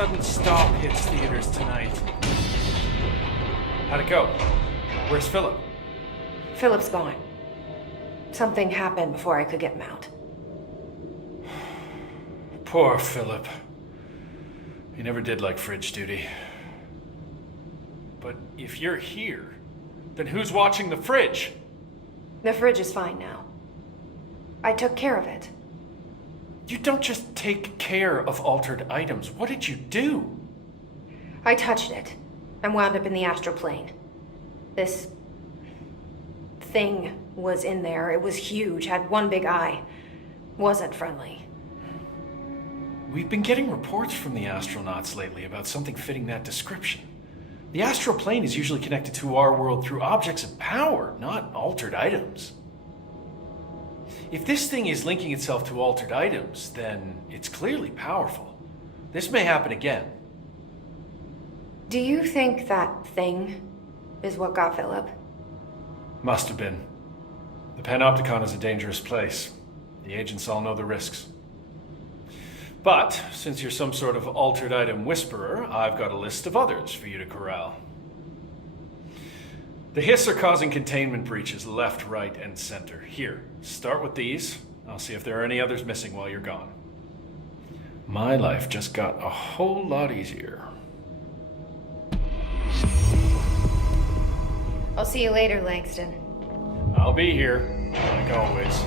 sudden stop hits theaters tonight. How'd it go? Where's Philip? Philip's gone. Something happened before I could get him out. Poor Philip. He never did like fridge duty. But if you're here, then who's watching the fridge? The fridge is fine now. I took care of it. You don't just take care of altered items. What did you do? I touched it and wound up in the astral plane. This thing was in there. It was huge, had one big eye. Wasn't friendly. We've been getting reports from the astronauts lately about something fitting that description. The astral plane is usually connected to our world through objects of power, not altered items. If this thing is linking itself to altered items, then it's clearly powerful. This may happen again. Do you think that thing is what got Philip? Must have been. The Panopticon is a dangerous place. The agents all know the risks. But, since you're some sort of altered item whisperer, I've got a list of others for you to corral. The Hiss are causing containment breaches left, right, and center. Here, start with these. I'll see if there are any others missing while you're gone. My life just got a whole lot easier. I'll see you later, Langston. I'll be here, like always.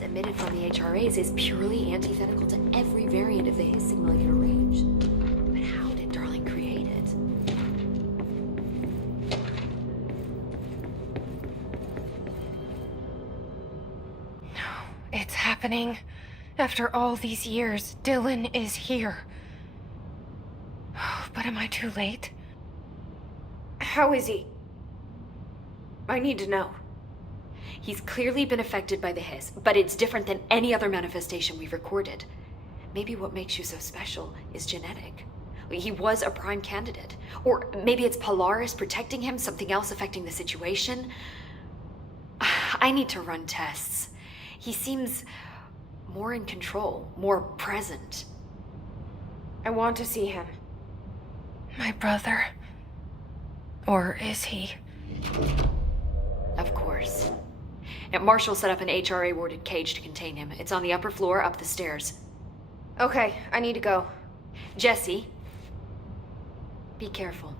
Emitted from the HRAs is purely antithetical to every variant of the His signal it can arrange. But how did Darling create it? It's happening. After all these years, Dylan is here. But am I too late? How is he? I need to know. He's clearly been affected by the Hiss, but it's different than any other manifestation we've recorded. Maybe what makes you so special is genetic. He was a prime candidate. Or maybe it's Polaris protecting him, something else affecting the situation. I need to run tests. He seems more in control, more present. I want to see him. My brother. Or is he? Of course. Now, Marshall set up an HRA-warded cage to contain him. It's on the upper floor, up the stairs. Okay, I need to go. Jesse, be careful.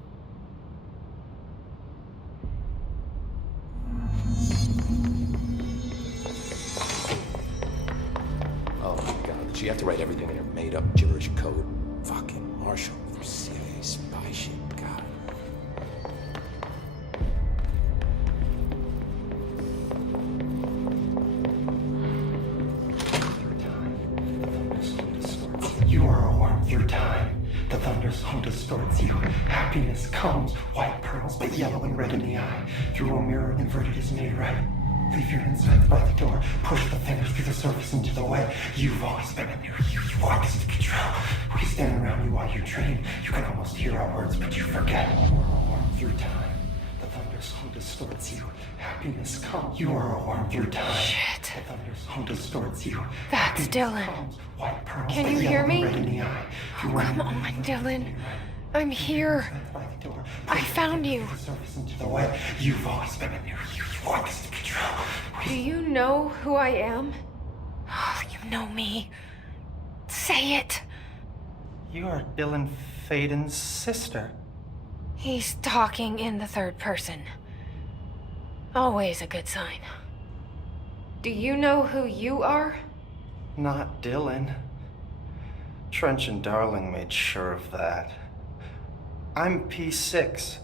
Oh my god, did she have to write everything in her made-up gibberish code? Fucking Marshall with her CIA spy shit, god. You are a worm through time. The thunder's home distorts you. Happiness comes, white pearls, but yellow and red in the eye. Through a mirror, inverted is made right. Leave your insides by the door. Push the fingers through the surface into the way. You've always been in there. You want us to control. We stand around you while you dream. You can almost hear our words, but you forget. You are a worm through time. The thunder's home distorts you. Happiness comes. You are a worm through time. Shit. The thunder's home distorts you. That's Happiness Dylan. comes, white pearls, Can but you yellow hear and me? red in the eye. Oh, come on, Dylan. I'm here. I found you. You've always been in there. You want us to control. Do you know who I am? Oh, you know me. Say it. You are Dylan Faden's sister. He's talking in the third person. Always a good sign. Do you know who you are? Not Dylan. Trench and Darling made sure of that. I'm P6.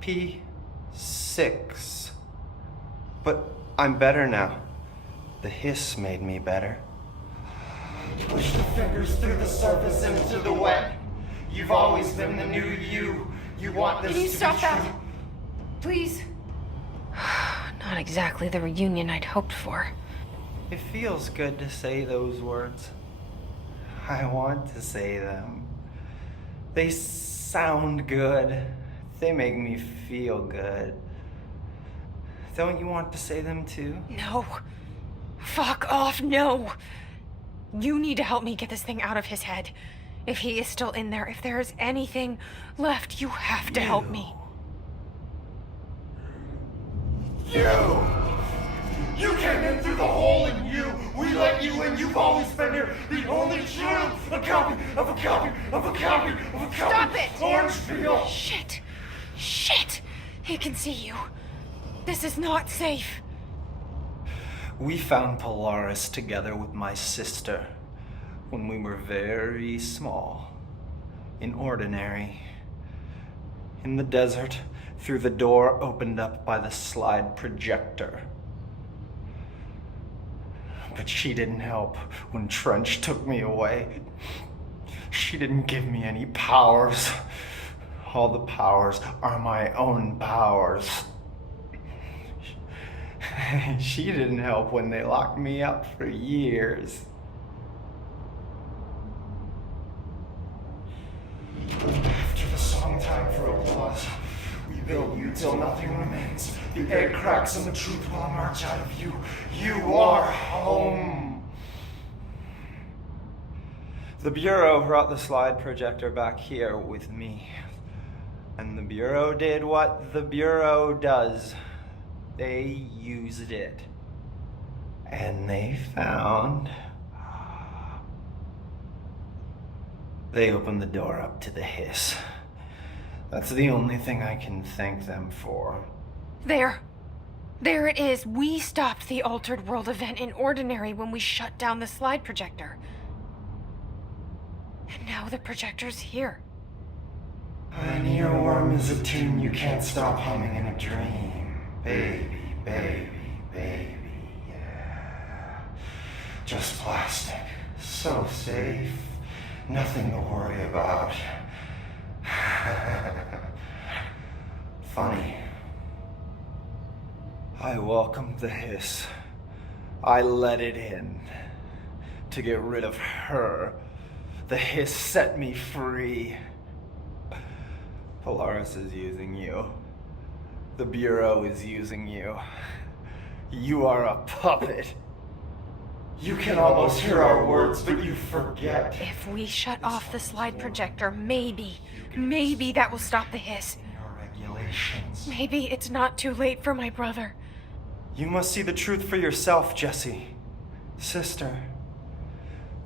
P6. But I'm better now. The hiss made me better. Push the fingers through the surface into the wet. You've always been the new you. You want this Can you to stop be that? true. Please? Not exactly the reunion I'd hoped for. It feels good to say those words. I want to say them. They sound good. They make me feel good. Don't you want to say them too? No. Fuck off, no. You need to help me get this thing out of his head. If he is still in there, if there is anything left, you have to help me. You! You came in through the hole in you! We let you in! You've always been here! The only true! A copy of a copy of a copy of a copy! Stop it! Orange peel! Shit. Shit. He can see you. This is not safe. We found Polaris together with my sister when we were very small, in Ordinary, in the desert, through the door opened up by the slide projector. But she didn't help when Trench took me away. She didn't give me any powers. All the powers are my own powers. She didn't help when they locked me up for years. After the song time for applause, we build you till nothing remains. The egg cracks and the truth will emerge out of you. You are home. The Bureau brought the slide projector back here with me. And the Bureau did what the Bureau does. They used it. And they found... They opened the door up to the hiss. That's the only thing I can thank them for. There. There it is. We stopped the Altered World event in Ordinary when we shut down the slide projector. And now the projector's here. An earworm is a tune you can't stop humming in a dream. Baby, baby, baby, yeah. Just plastic. So safe. Nothing to worry about. Funny. I welcomed the hiss. I let it in. To get rid of her. The hiss set me free. Polaris is using you. The Bureau is using you. You are a puppet. You can almost hear our words, but you forget. If we shut off the slide projector, maybe that will stop the hiss. Your regulations. Maybe it's not too late for my brother. You must see the truth for yourself, Jessie. Sister.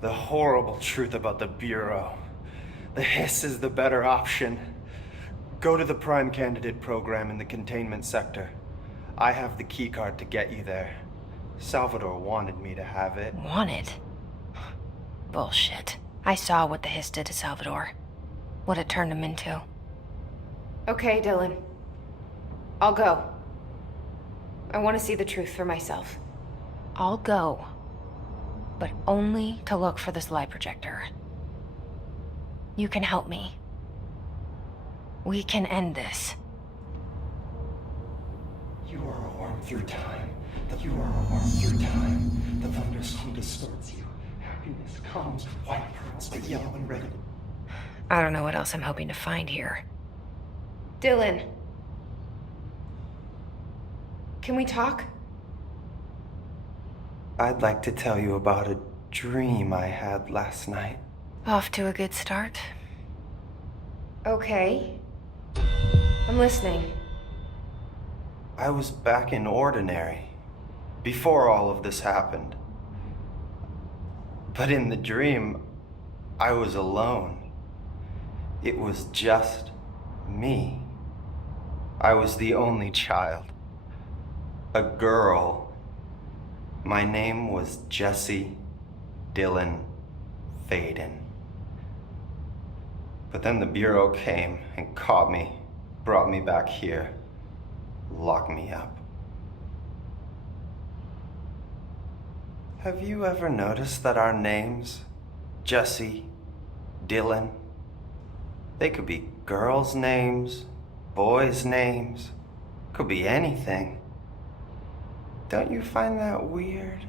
The horrible truth about the Bureau. The hiss is the better option. Go to the Prime Candidate program in the containment sector. I have the keycard to get you there. Salvador wanted me to have it. Wanted? Bullshit. I saw what the hiss did to Salvador. What it turned him into. Okay, Dylan. I'll go. I want to see the truth for myself. I'll go. But only to look for the slide projector. You can help me. We can end this. You are a worm through time. You are a worm through time. The thunderstorm distorts you. Happiness comes, white pearls, but yellow and red. I don't know what else I'm hoping to find here. Dylan. Can we talk? I'd like to tell you about a dream I had last night. Off to a good start. Okay. I'm listening. I was back in Ordinary, before all of this happened. But in the dream, I was alone. It was just me. I was the only child. A girl. My name was Jesse Dylan Faden. But then the Bureau came and caught me, brought me back here, locked me up. Have you ever noticed that our names, Jesse, Dylan, they could be girls' names, boys' names, could be anything. Don't you find that weird?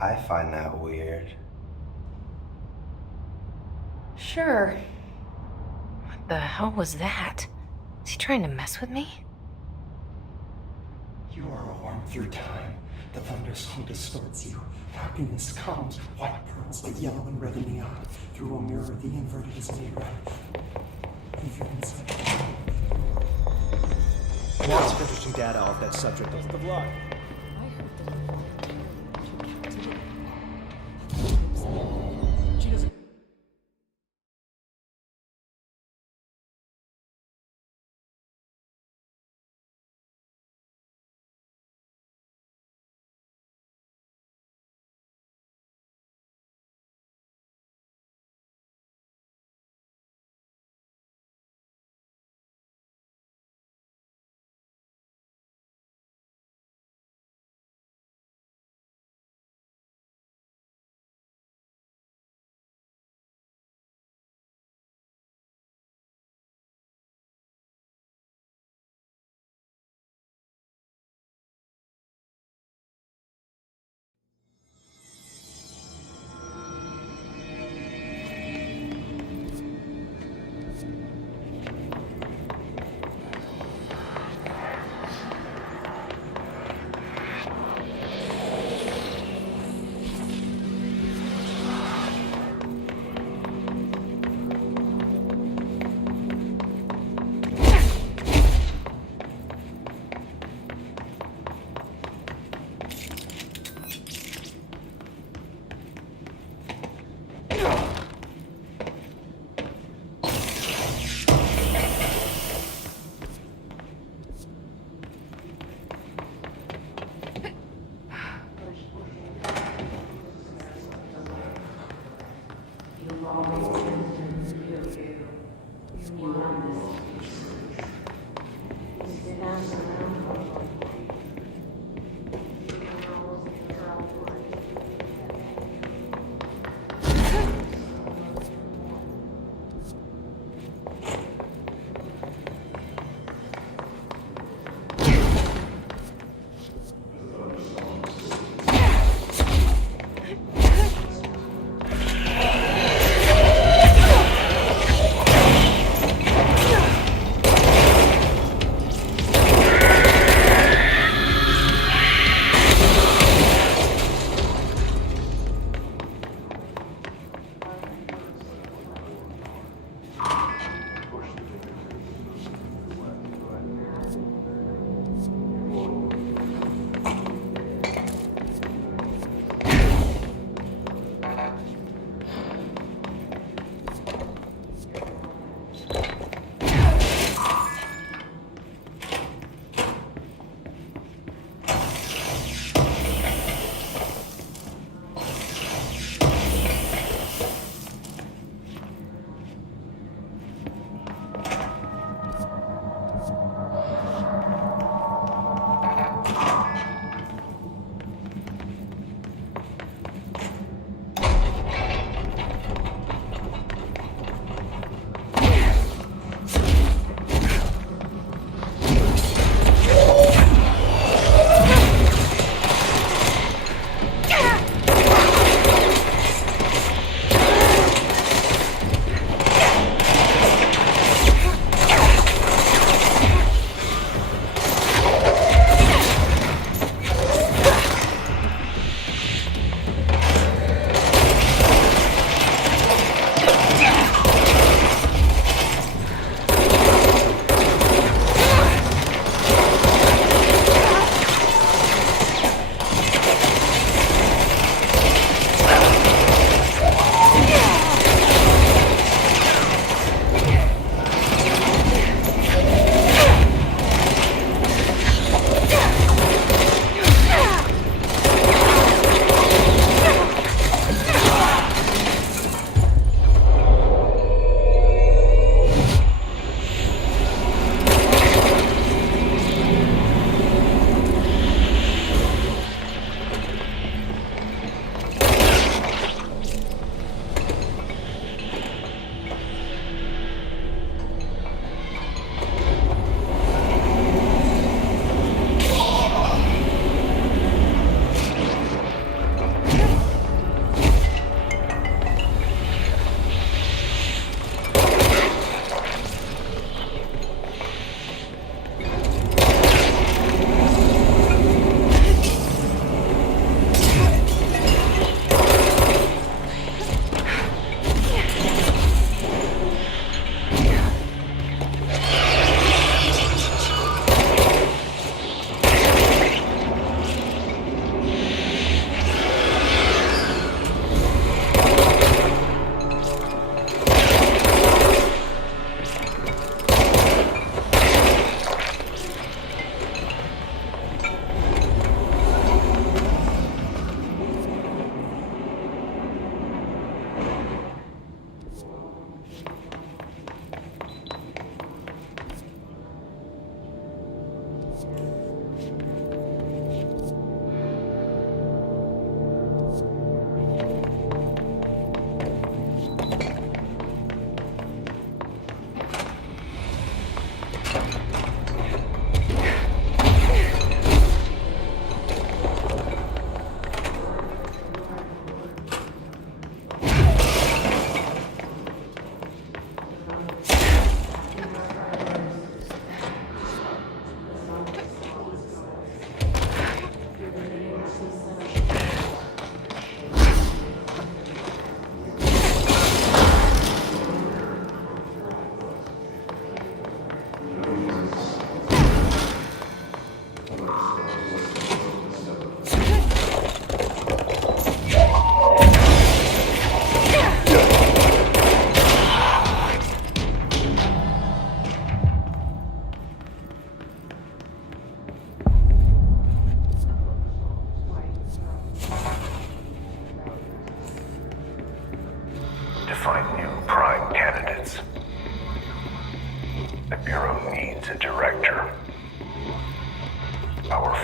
I find that weird. Sure. What the hell was that? Is he trying to mess with me? You are a worm through time. The thunderstorm distorts you. Happiness comes, white pearls, but yellow and red in the eye. Through a mirror, the inverted is made right. Leave your inside. Lots of interesting data off that subject of the vlog.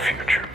future.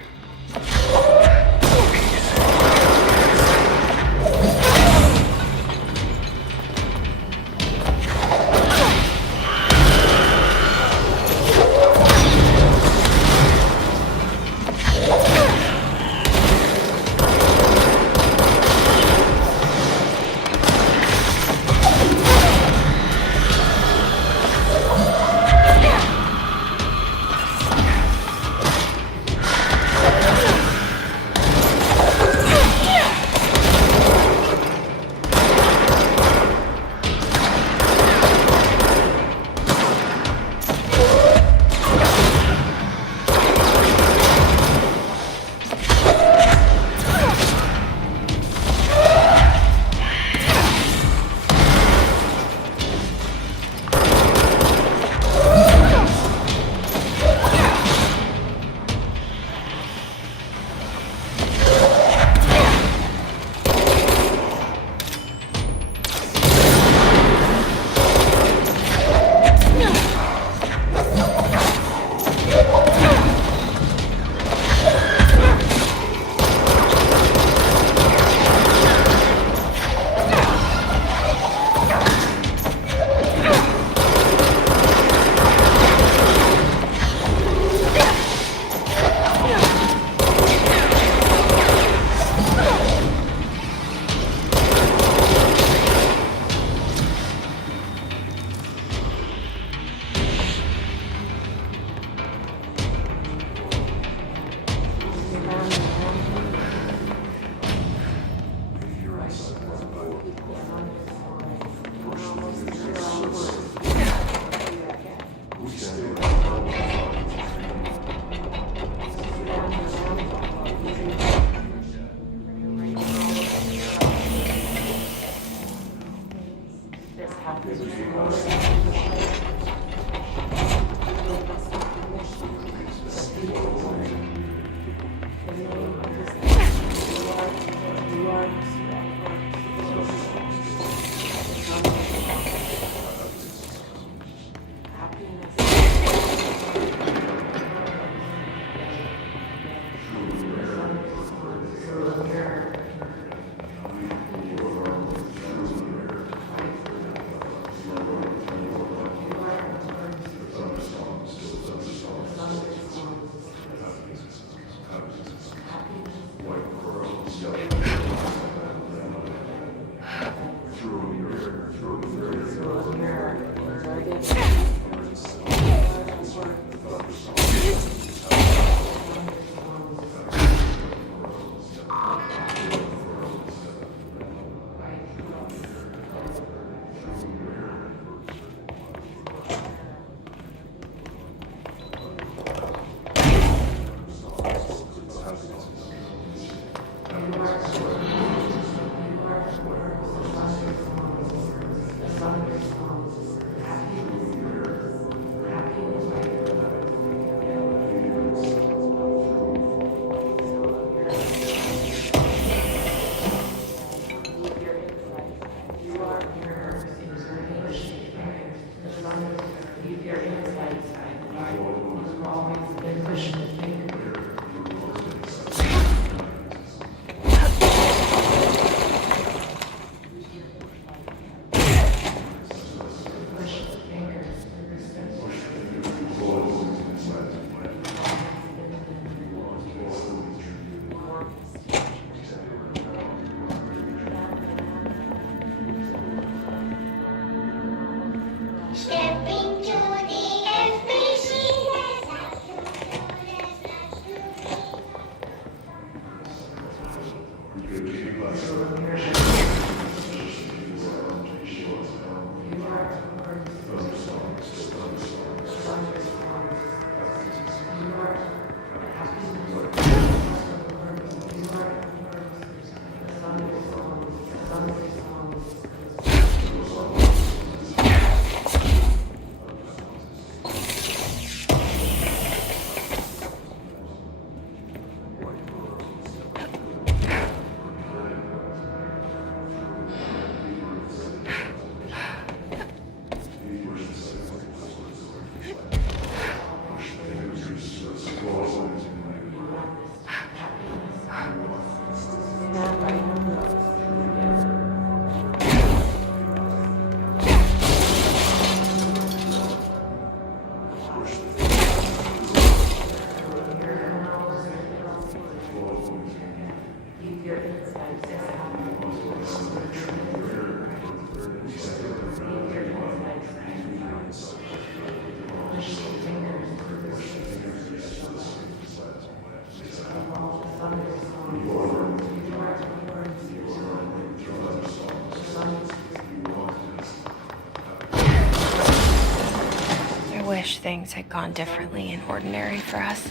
wish things had gone differently in ordinary for us.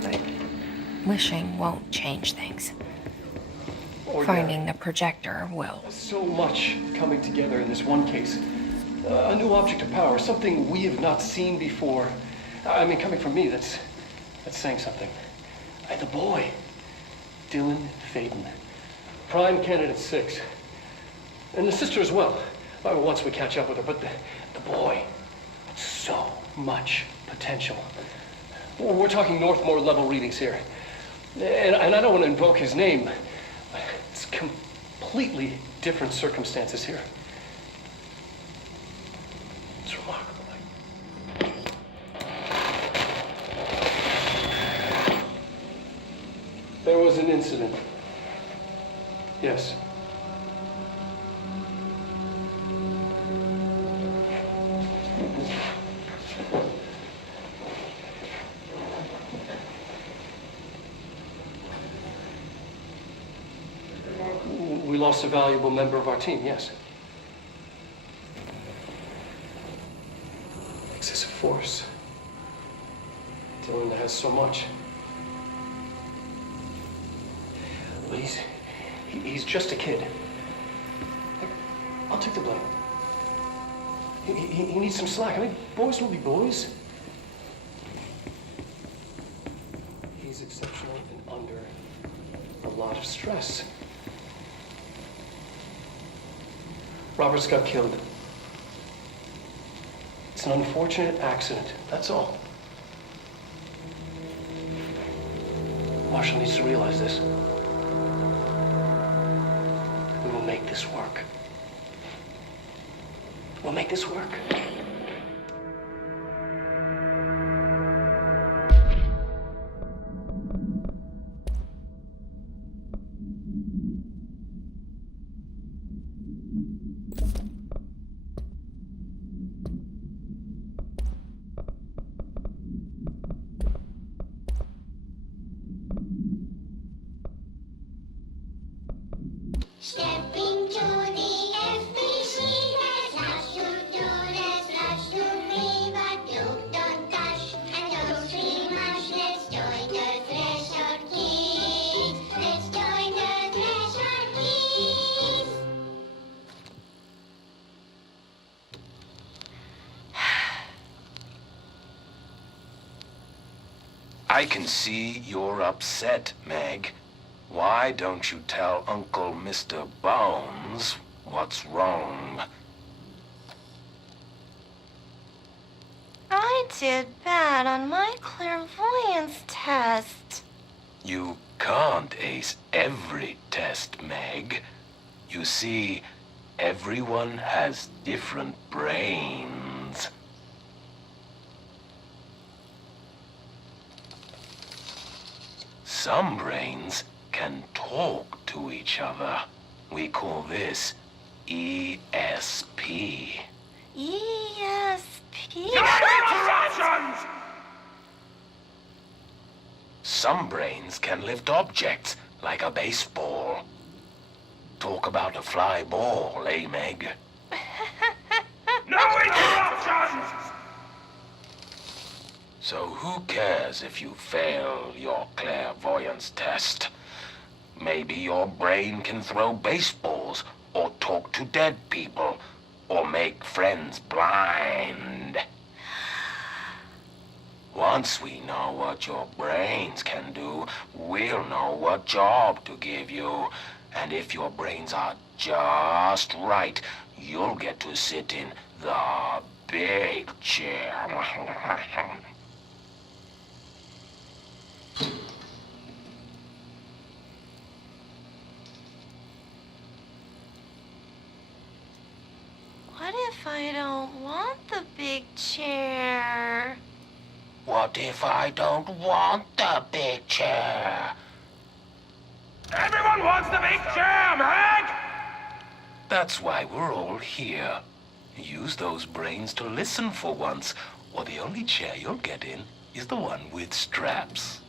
But wishing won't change things. Finding the projector will. So much coming together in this one case. A new object of power, something we have not seen before. I mean, coming from me, that's saying something. The boy, Dylan Faden, prime candidate 6. And the sister as well. Once we catch up with her, but the boy, so much potential. We're talking Northmore level readings here. And I don't want to invoke his name. It's completely different circumstances here. It's remarkable. There was an incident. Yes. We lost a valuable member of our team, yes. Excessive force. Dylan has so much. But he's just a kid. I'll take the blame. He needs some slack. I mean, boys will be boys. He's exceptional and under a lot of stress. Robert's got killed. It's an unfortunate accident, that's all. Marshall needs to realize this. We will make this work. We'll make this work. Stepping to the FBC, there's lots to do, there's lots to read, but don't touch and don't scream much. Let's join the Threshold Kids. Let's join the Threshold Kids. I can see you're upset, Meg. Why don't you tell Uncle Mr. Bones what's wrong? I did bad on my clairvoyance test. You can't ace every test, Meg. You see, everyone has different brains. Some brains can talk to each other. We call this ESP. ESP? Some brains can lift objects, like a baseball. Talk about a fly ball, eh, Meg? No interruptions! So who cares if you fail your clairvoyance test? Maybe your brain can throw baseballs, or talk to dead people, or make friends blind. Once we know what your brains can do, we'll know what job to give you. And if your brains are just right, you'll get to sit in the big chair. What if I don't want the big chair? What if I don't want the big chair? Everyone wants the big chair, Meg! That's why we're all here. Use those brains to listen for once, or the only chair you'll get in is the one with straps.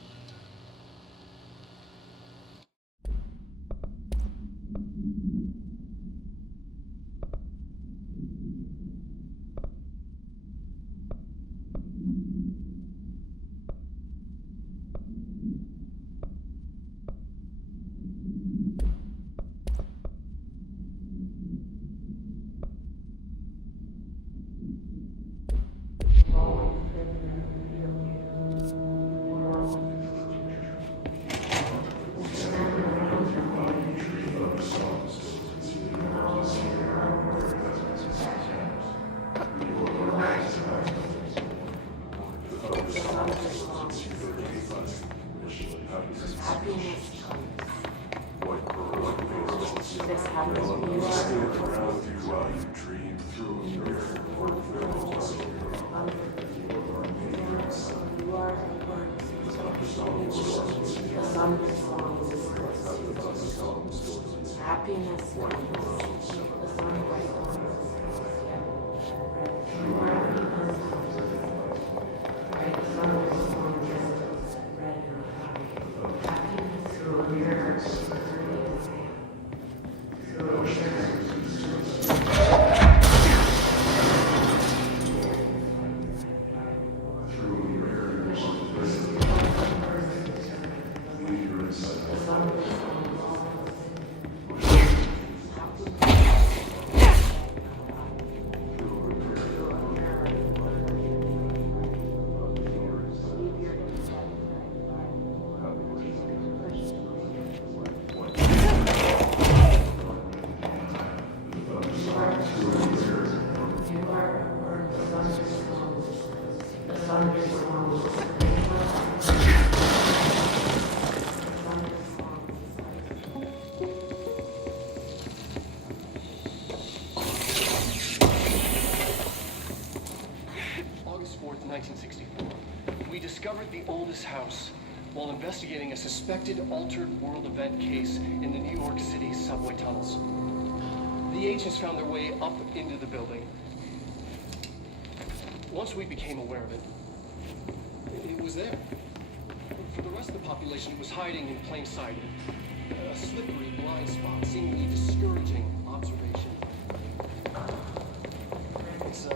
August 4th, 1964. We discovered the oldest house while investigating a suspected altered world event case in the New York City subway tunnels. The agents found their way up into the building. Once we became aware of it, it was there. For the rest of the population, it was hiding in plain sight. A slippery blind spot, seemingly discouraging observation. It's,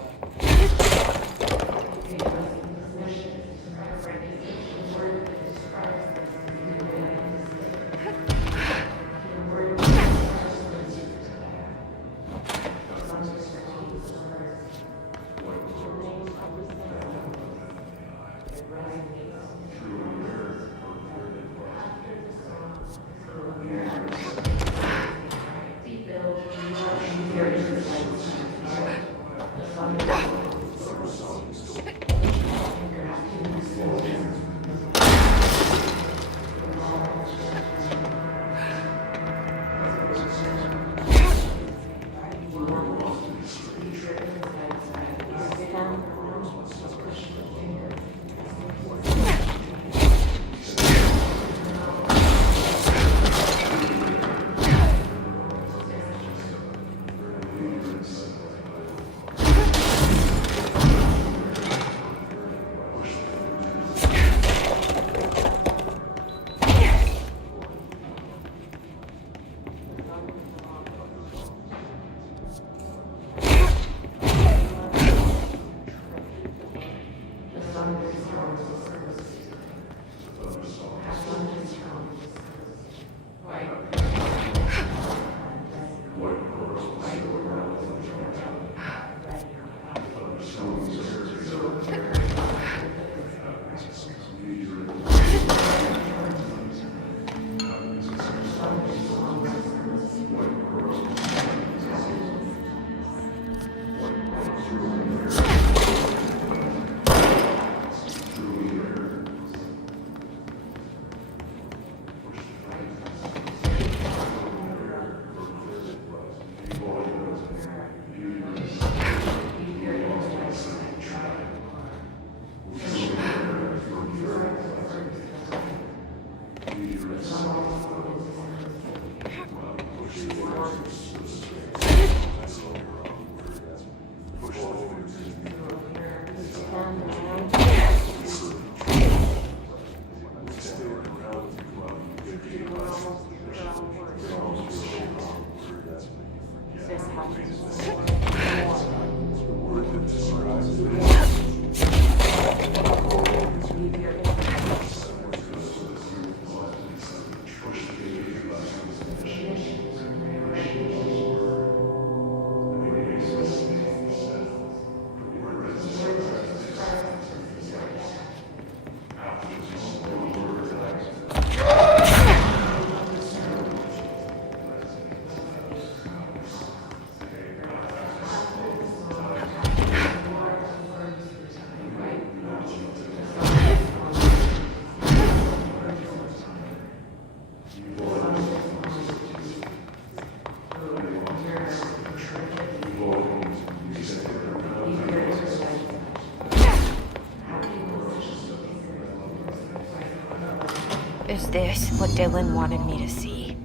Is this what Dylan wanted me to see?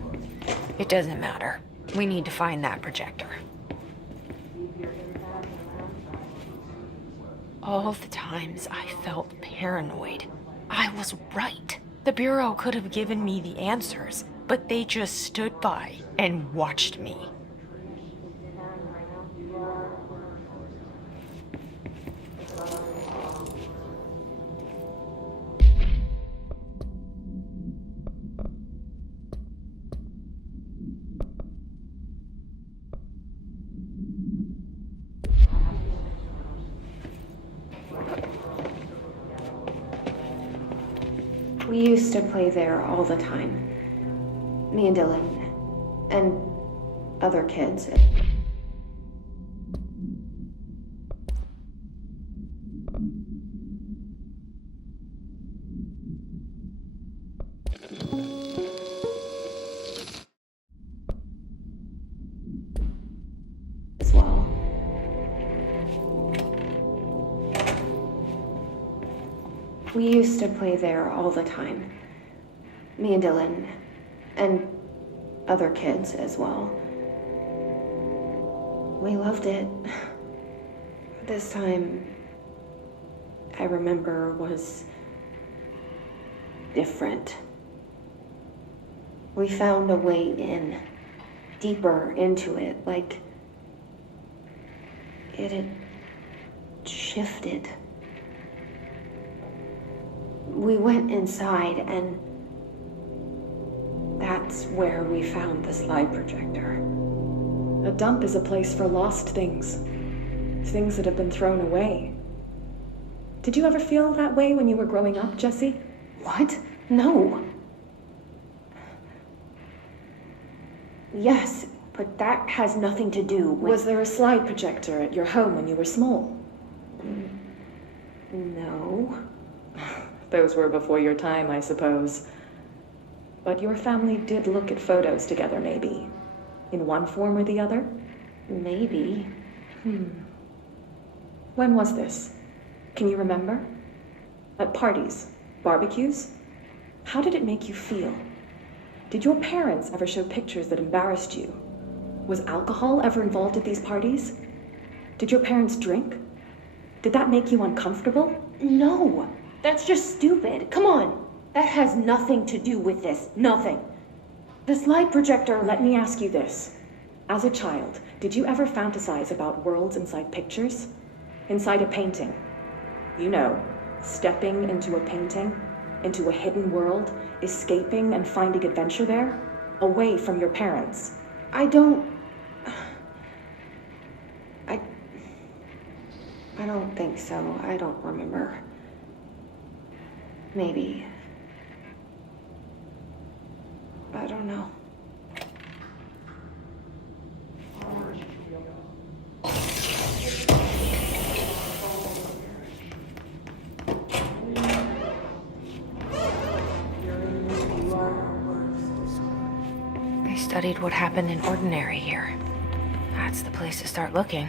It doesn't matter. We need to find that projector. All the times I felt paranoid, I was right. The Bureau could have given me the answers, but they just stood by and watched me. We used to play there all the time. Me and Dylan. And other kids. As well. We used to play there all the time. Me and Dylan. And other kids as well. We loved it. This time, I remember, was different. We found a way in, deeper into it, like it had shifted. We went inside, and that's where we found the slide projector. A dump is a place for lost things. Things that have been thrown away. Did you ever feel that way when you were growing up, Jesse? What? No. Yes, but that has nothing to do with... Was there a slide projector at your home when you were small? No. Those were before your time, I suppose. But your family did look at photos together, maybe. In one form or the other? Maybe. When was this? Can you remember? At parties? Barbecues? How did it make you feel? Did your parents ever show pictures that embarrassed you? Was alcohol ever involved at these parties? Did your parents drink? Did that make you uncomfortable? No. That's just stupid. Come on. That has nothing to do with this. Nothing. The slide projector, let me ask you this. As a child, did you ever fantasize about worlds inside pictures? Inside a painting? You know, stepping into a painting, into a hidden world, escaping and finding adventure there, away from your parents. I don't think so. I don't remember. Maybe. I don't know. They studied what happened in Ordinary here. That's the place to start looking.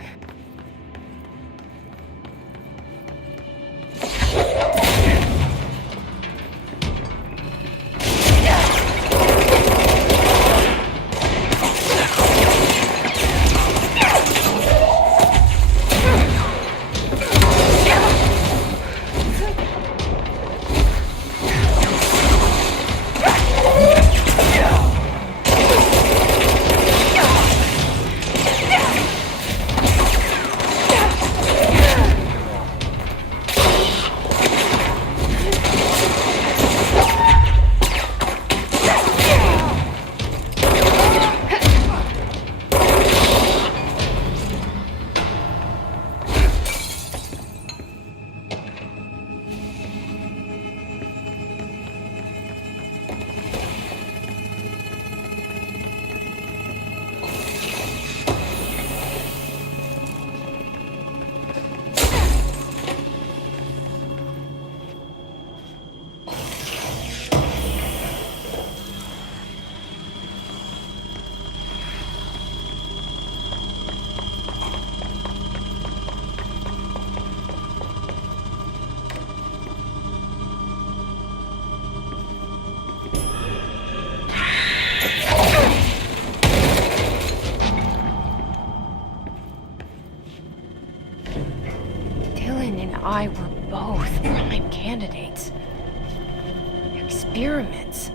pyramids.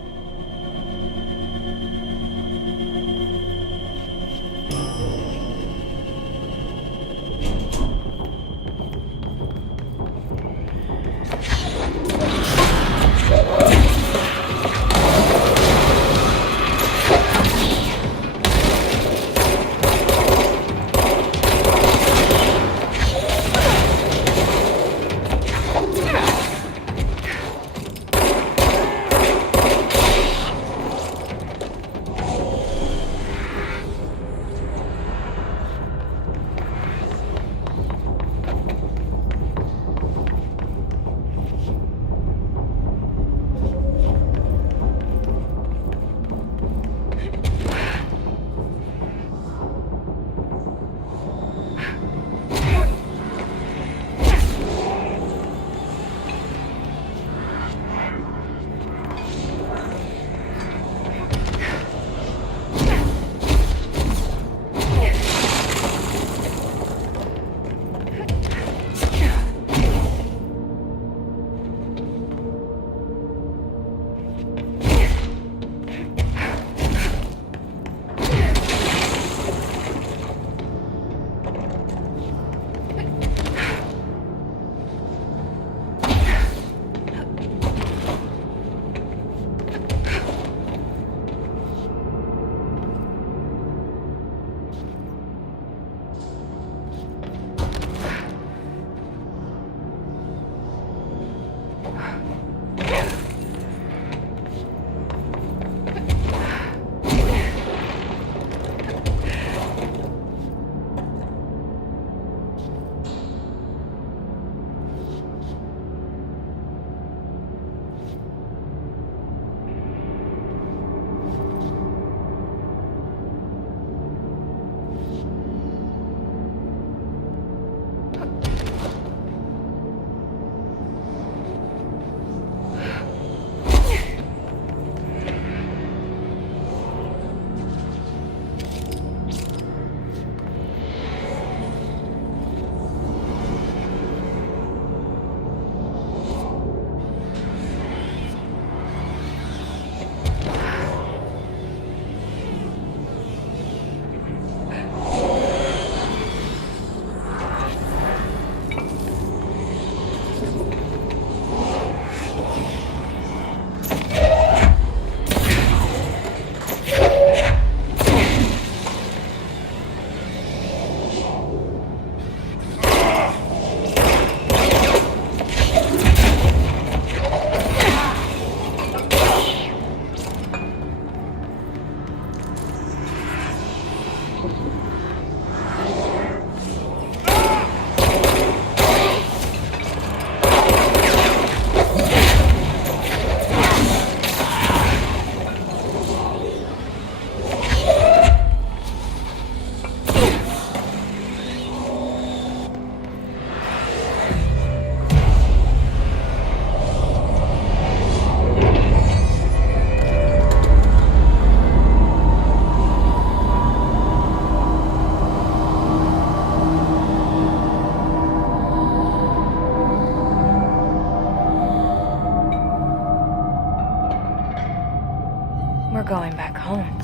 We're going back home.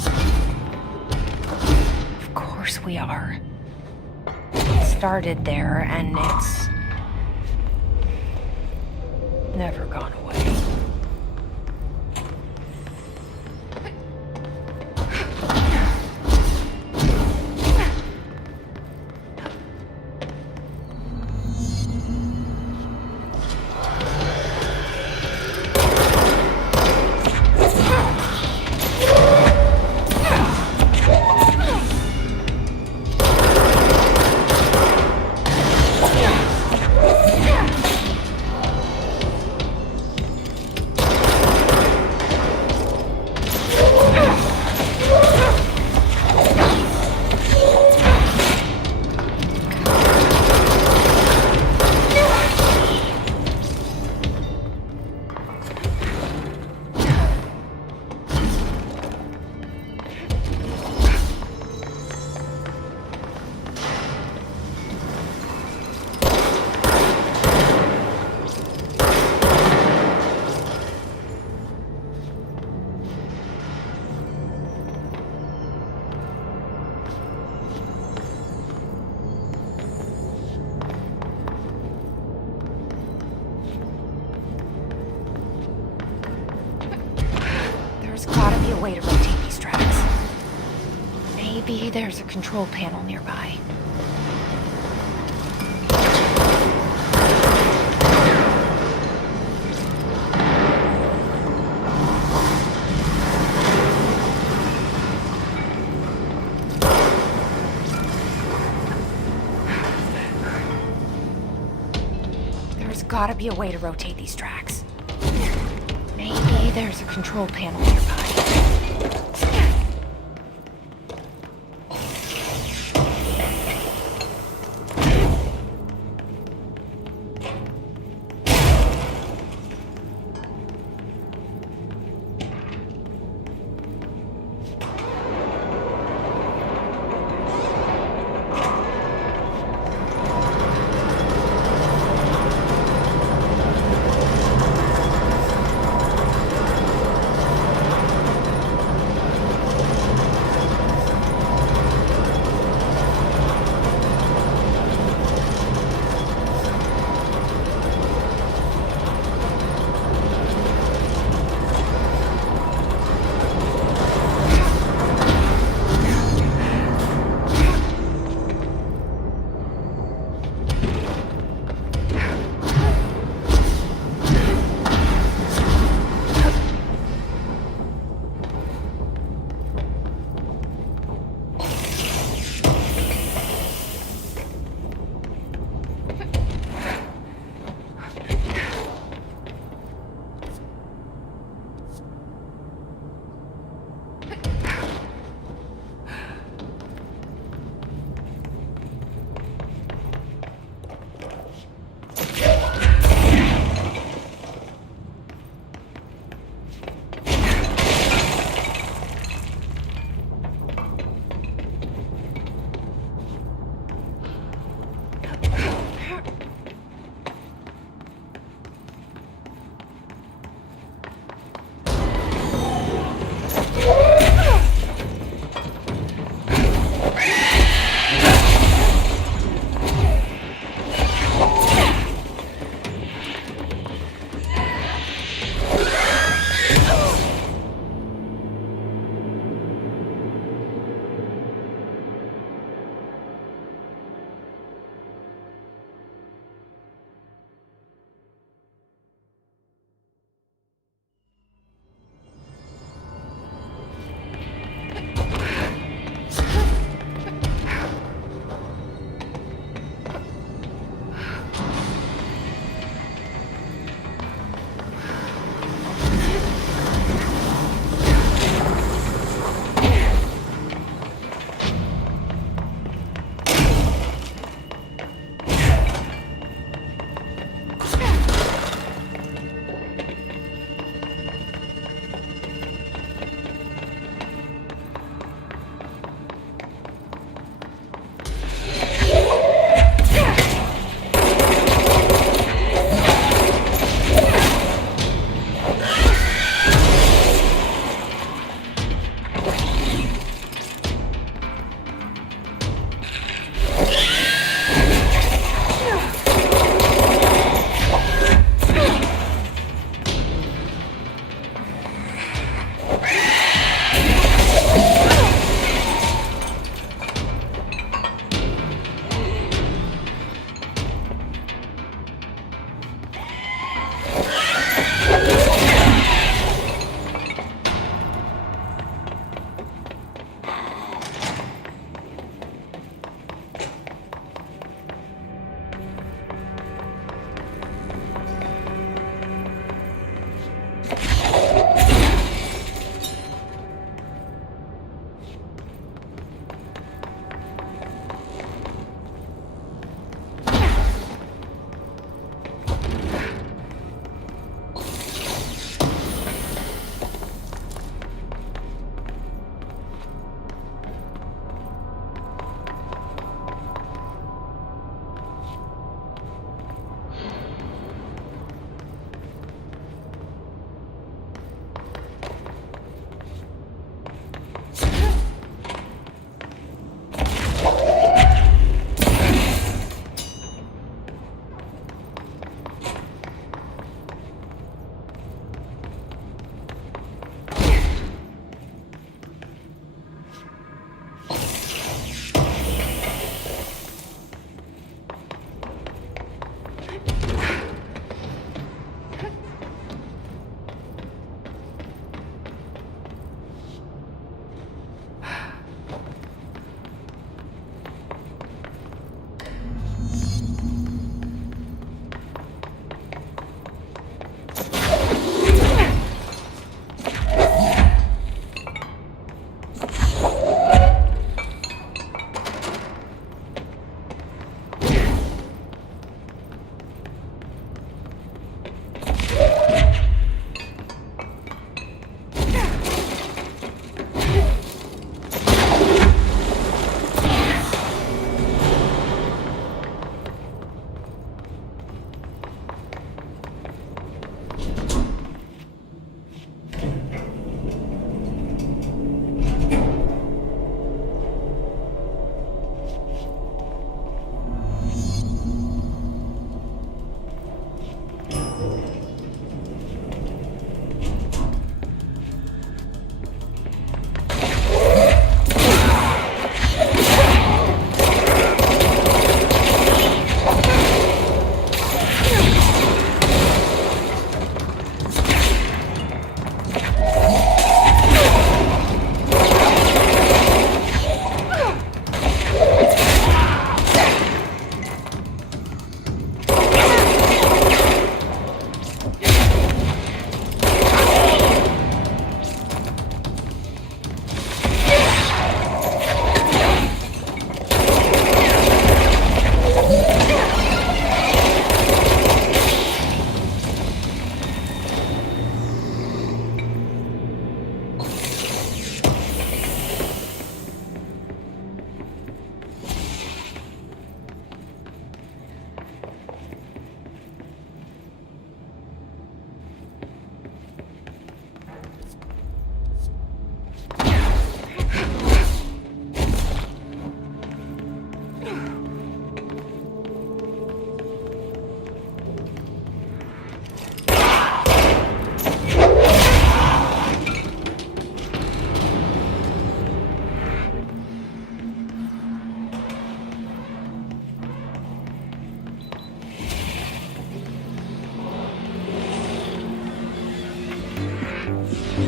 Of course we are. It started there, and it's never gone away. There's gotta be a way to rotate these tracks. Maybe there's a control panel nearby. There's gotta be a way to rotate these tracks. Maybe there's a control panel nearby.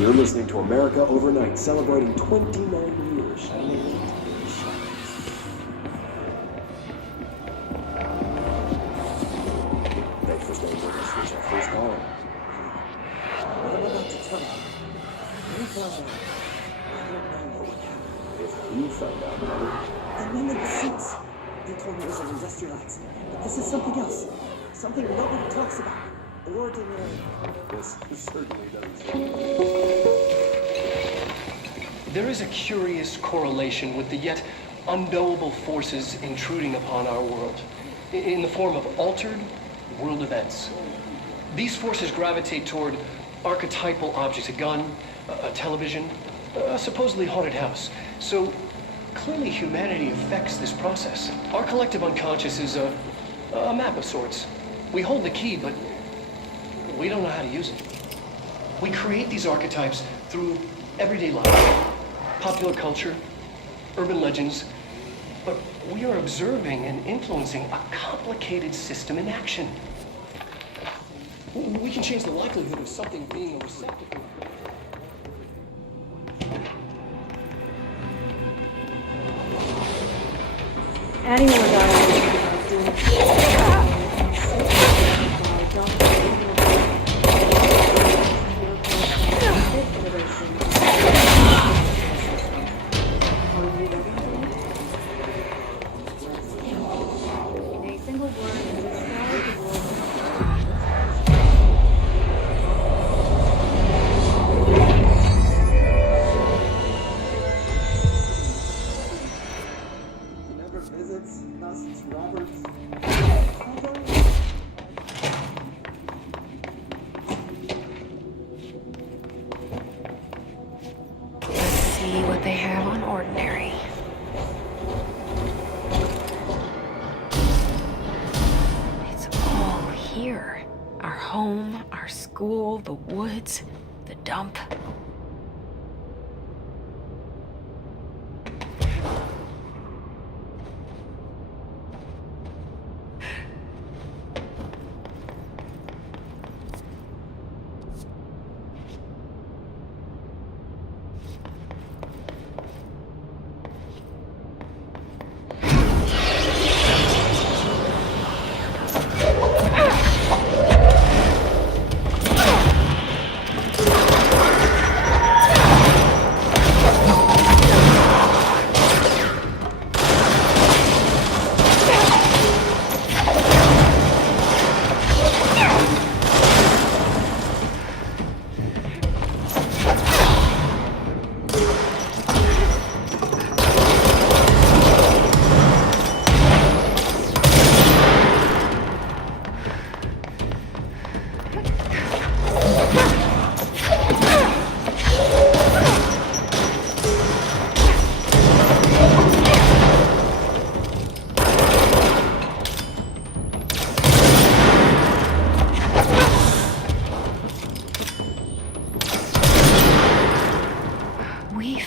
You're listening to America Overnight, celebrating 29 years. Thanks for staying with us. Here's our first caller. What I'm about to tell you, we found out. I don't know what would happen if we found out about it. The men in the suits. They told me it was an industrial accident. But this is something else. Something nobody talks about. Ordinary. This certainly does. There is a curious correlation with the yet unknowable forces intruding upon our world, in the form of altered world events. These forces gravitate toward archetypal objects, a gun, a television, a supposedly haunted house. So clearly humanity affects this process. Our collective unconscious is a map of sorts. We hold the key, but we don't know how to use it. We create these archetypes through everyday life, popular culture, urban legends, but we are observing and influencing a complicated system in action. We can change the likelihood of something being a receptacle. Any more dialogue doing See what they have on Ordinary. It's all here. Our home, our school, the woods, the dump.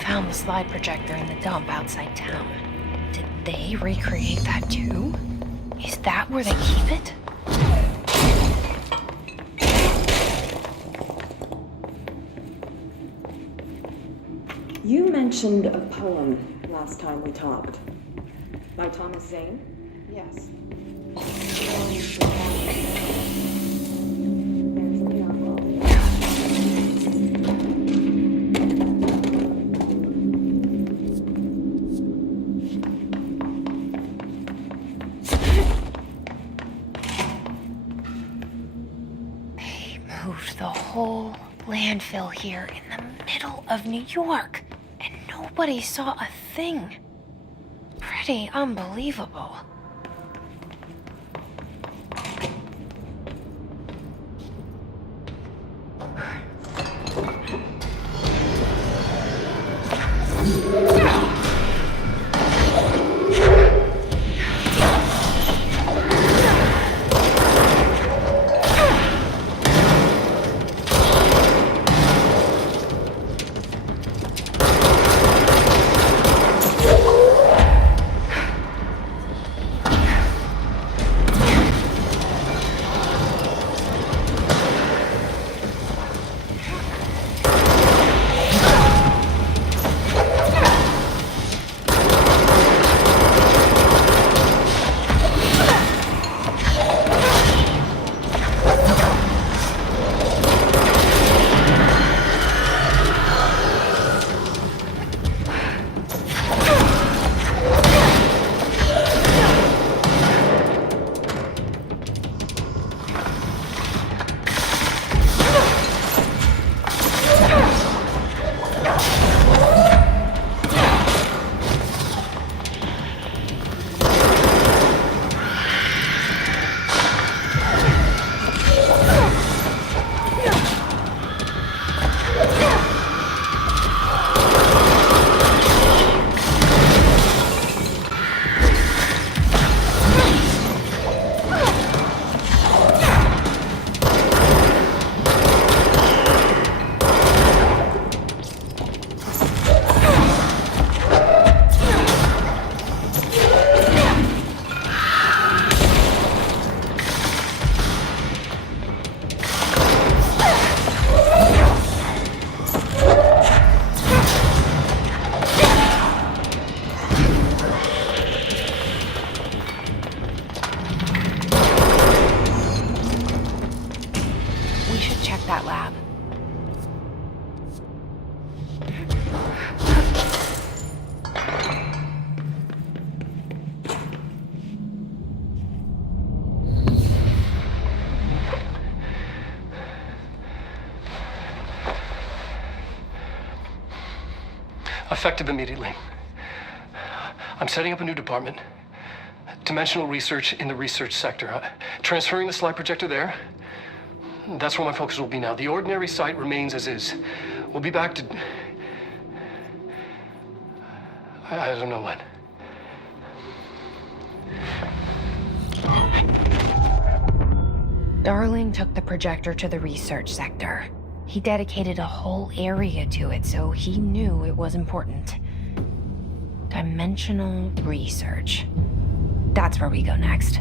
Found the slide projector in the dump outside town. Did they recreate that too? Is that where they keep it? You mentioned a poem last time we talked. By Thomas Zane? Yes. Moved the whole landfill here in the middle of New York, and nobody saw a thing. Pretty unbelievable. Effective immediately. I'm setting up a new department. Dimensional research in the research sector. Transferring the slide projector there. That's where my focus will be now. The ordinary site remains as is. We'll be back to... I don't know when. Darling took the projector to the research sector. He dedicated a whole area to it, so he knew it was important. Dimensional research. That's where we go next.